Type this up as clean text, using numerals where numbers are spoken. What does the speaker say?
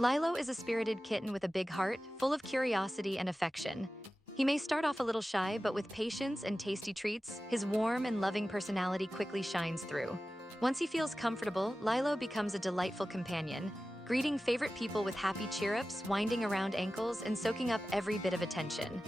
Lilo is a spirited kitten with a big heart, full of curiosity and affection. He may start off a little shy, but with patience and tasty treats, his warm and loving personality quickly shines through. Once he feels comfortable, Lilo becomes a delightful companion, greeting favorite people with happy chirrups, winding around ankles, and soaking up every bit of attention.